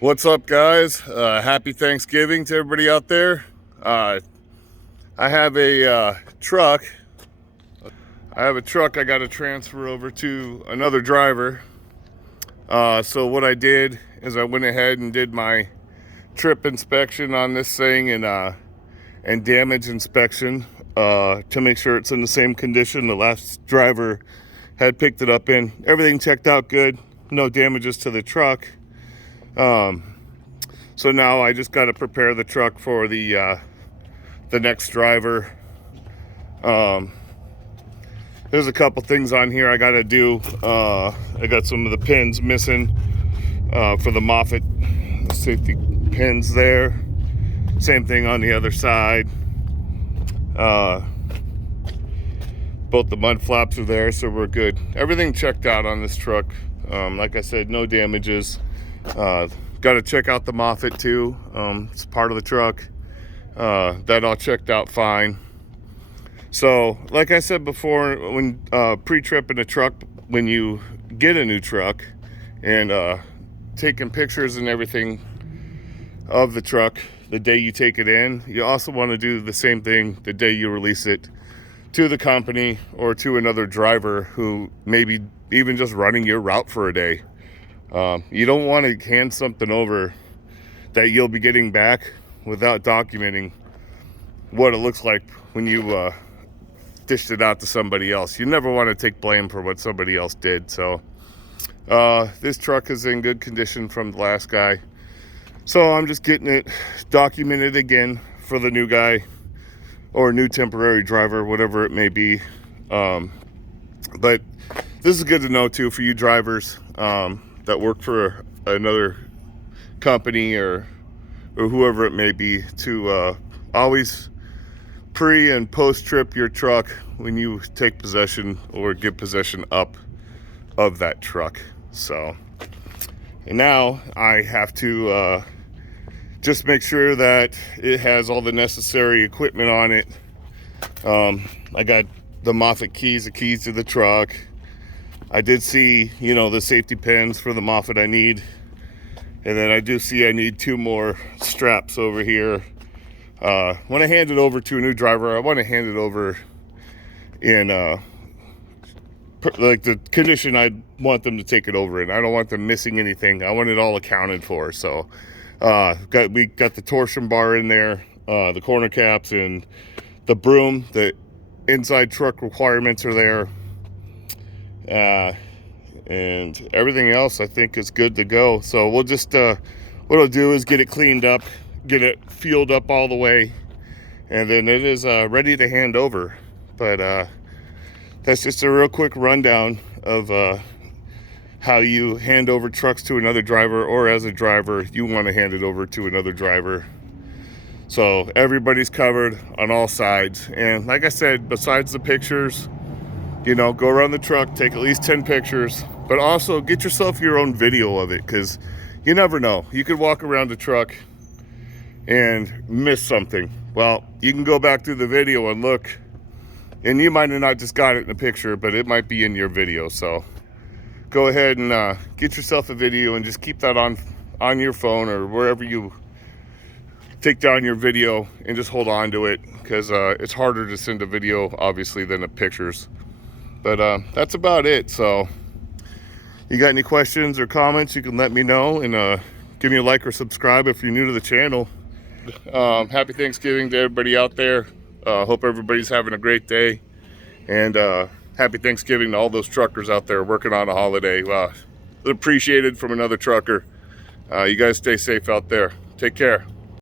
What's up, guys? Happy Thanksgiving to everybody out there. I have a truck. I have a truck I got to transfer over to another driver. So what I did is I went ahead and did my trip inspection on this thing and damage inspection to make sure it's in the same condition the last driver had picked it up in. Everything checked out good. No damages to the truck. So now I just got to prepare the truck for the next driver. There's a couple things on here I got to do. I got some of the pins missing for the Moffett safety pins there. Same thing on the other side. Both the mud flaps are there, so we're good. Everything checked out on this truck. Like I said, no damages. Got to check out the Moffett too. It's part of the truck. That all checked out fine. So, like I said before, when pre-tripping a truck, when you get a new truck and taking pictures and everything of the truck the day you take it in, you also want to do the same thing the day you release it to the company or to another driver who maybe even just running your route for a day. You don't want to hand something over that you'll be getting back without documenting what it looks like when you dished it out to somebody else. You never want to take blame for what somebody else did. So this truck is in good condition from the last guy. So I'm just getting it documented again for the new guy or new temporary driver, whatever it may be. But this is good to know too for you drivers that work for another company or whoever it may be, to always pre and post trip your truck when you take possession or give possession up of that truck. So, and now I have to just make sure that it has all the necessary equipment on it. I got the Moffett keys, the keys to the truck. I did see, the safety pins for the Moffett I need. And then I do see I need 2 more straps over here. When I hand it over to a new driver, I want to hand it over in like the condition I want them to take it over in. I don't want them missing anything. I want it all accounted for. So we got the torsion bar in there, the corner caps, and the broom. The inside truck requirements are there. And everything else I think is good to go. So we'll just what I'll do is get it cleaned up, get it fueled up all the way, and then it is ready to hand over. But that's just a real quick rundown of how you hand over trucks to another driver, or as a driver you want to hand it over to another driver. So everybody's covered on all sides. And like I said, besides the pictures, go around the truck, take at least 10 pictures, but also get yourself your own video of it, because you never know. You could walk around the truck and miss something. Well, you can go back through the video and look, and you might have not just got it in a picture, but it might be in your video. So go ahead and get yourself a video and just keep that on your phone or wherever you take down your video, and just hold on to it, because it's harder to send a video obviously than the pictures. But that's about it. So you got any questions or comments, you can let me know, and give me a like or subscribe if you're new to the channel. Happy Thanksgiving to everybody out there. Hope everybody's having a great day, and happy Thanksgiving to all those truckers out there working on a holiday. Appreciated from another trucker. You guys stay safe out there. Take care.